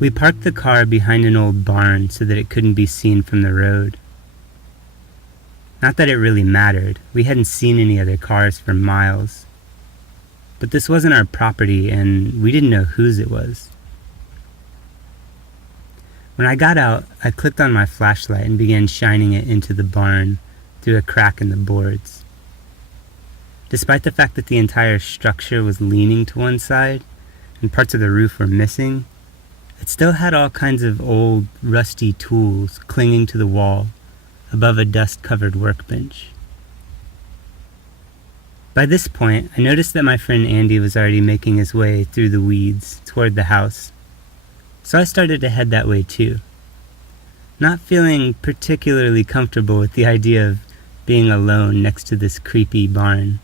We parked the car behind an old barn so that it couldn't be seen from the road. Not that it really mattered. We hadn't seen any other cars for miles. But this wasn't our property, and we didn't know whose it was. When I got out, I clicked on my flashlight and began shining it into the barn through a crack in the boards. Despite the fact that the entire structure was leaning to one side and parts of the roof were missing, it still had all kinds of old, rusty tools clinging to the wall above a dust-covered workbench. By this point, I noticed that my friend Andy was already making his way through the weeds toward the house, so I started to head that way too, not feeling particularly comfortable with the idea of being alone next to this creepy barn.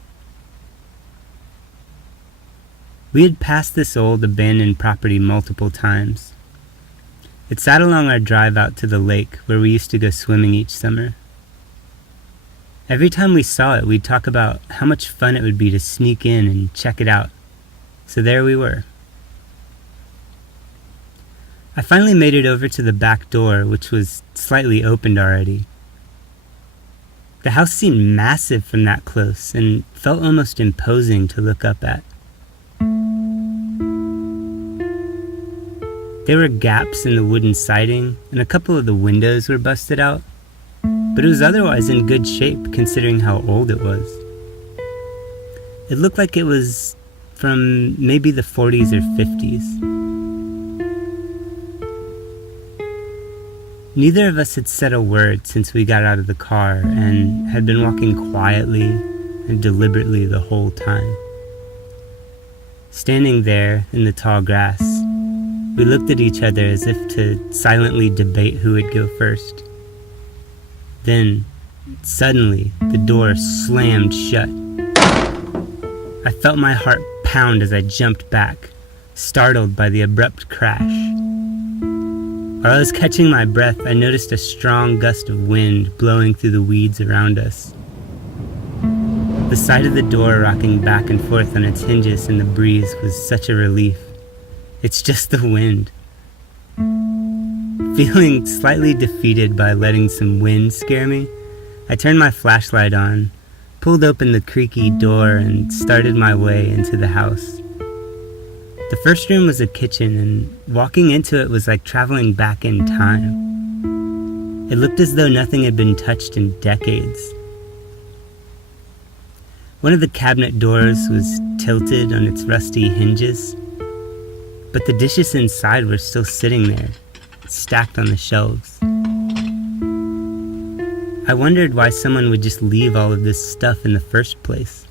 We had passed this old abandoned property multiple times. It sat along our drive out to the lake where we used to go swimming each summer. Every time we saw it, we'd talk about how much fun it would be to sneak in and check it out. So there we were. I finally made it over to the back door, which was slightly opened already. The house seemed massive from that close and felt almost imposing to look up at. There were gaps in the wooden siding, and a couple of the windows were busted out, but it was otherwise in good shape considering how old it was. It looked like it was from maybe the 40s or 50s. Neither of us had said a word since we got out of the car and had been walking quietly and deliberately the whole time. Standing there in the tall grass, we looked at each other as if to silently debate who would go first. Then, suddenly, the door slammed shut. I felt my heart pound as I jumped back, startled by the abrupt crash. While I was catching my breath, I noticed a strong gust of wind blowing through the weeds around us. The sight of the door rocking back and forth on its hinges in the breeze was such a relief. It's just the wind. Feeling slightly defeated by letting some wind scare me, I turned my flashlight on, pulled open the creaky door, and started my way into the house. The first room was a kitchen, and walking into it was like traveling back in time. It looked as though nothing had been touched in decades. One of the cabinet doors was tilted on its rusty hinges, but the dishes inside were still sitting there, stacked on the shelves. I wondered why someone would just leave all of this stuff in the first place.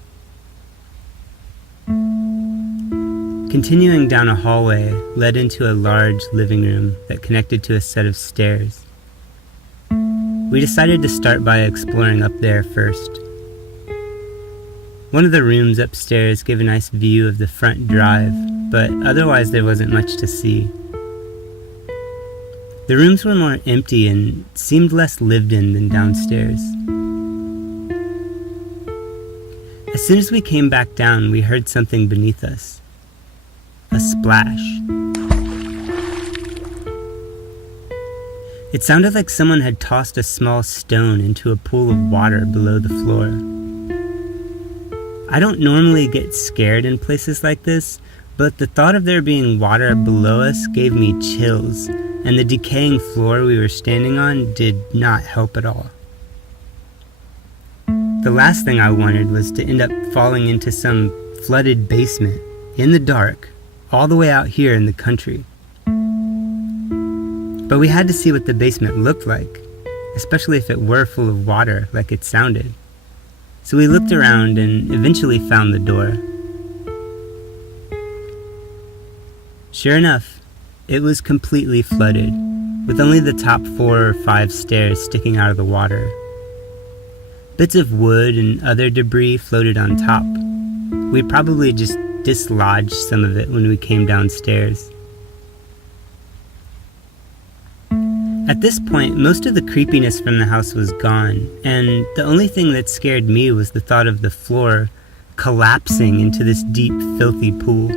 Continuing down a hallway led into a large living room that connected to a set of stairs. We decided to start by exploring up there first. One of the rooms upstairs gave a nice view of the front drive, but otherwise there wasn't much to see. The rooms were more empty and seemed less lived in than downstairs. As soon as we came back down, we heard something beneath us. A splash. It sounded like someone had tossed a small stone into a pool of water below the floor. I don't normally get scared in places like this, but the thought of there being water below us gave me chills, and the decaying floor we were standing on did not help at all. The last thing I wanted was to end up falling into some flooded basement, in the dark, all the way out here in the country. But we had to see what the basement looked like, especially if it were full of water like it sounded. So we looked around and eventually found the door. Sure enough, it was completely flooded, with only the top 4 or 5 stairs sticking out of the water. Bits of wood and other debris floated on top. We probably just dislodged some of it when we came downstairs. At this point, most of the creepiness from the house was gone, and the only thing that scared me was the thought of the floor collapsing into this deep, filthy pool.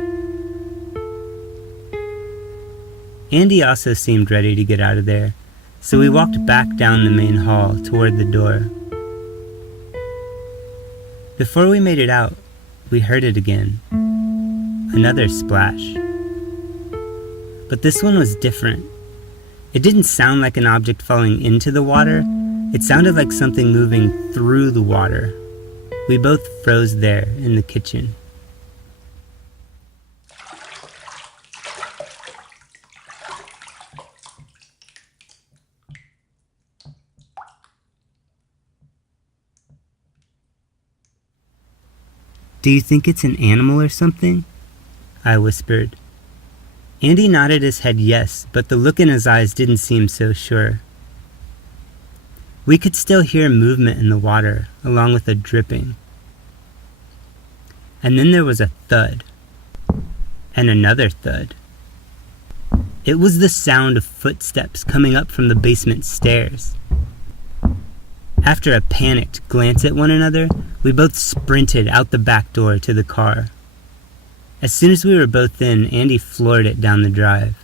Andy also seemed ready to get out of there, so we walked back down the main hall toward the door. Before we made it out, we heard it again. Another splash. But this one was different. It didn't sound like an object falling into the water. It sounded like something moving through the water. We both froze there in the kitchen. "Do you think it's an animal or something?" I whispered. Andy nodded his head yes, but the look in his eyes didn't seem so sure. We could still hear movement in the water, along with a dripping. And then there was a thud. And another thud. It was the sound of footsteps coming up from the basement stairs. After a panicked glance at one another, we both sprinted out the back door to the car. As soon as we were both in, Andy floored it down the drive.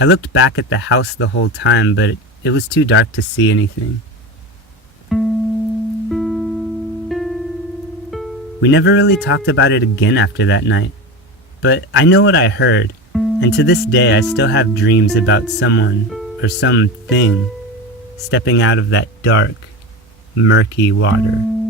I looked back at the house the whole time, but it was too dark to see anything. We never really talked about it again after that night, but I know what I heard, and to this day I still have dreams about someone or something stepping out of that dark, murky water.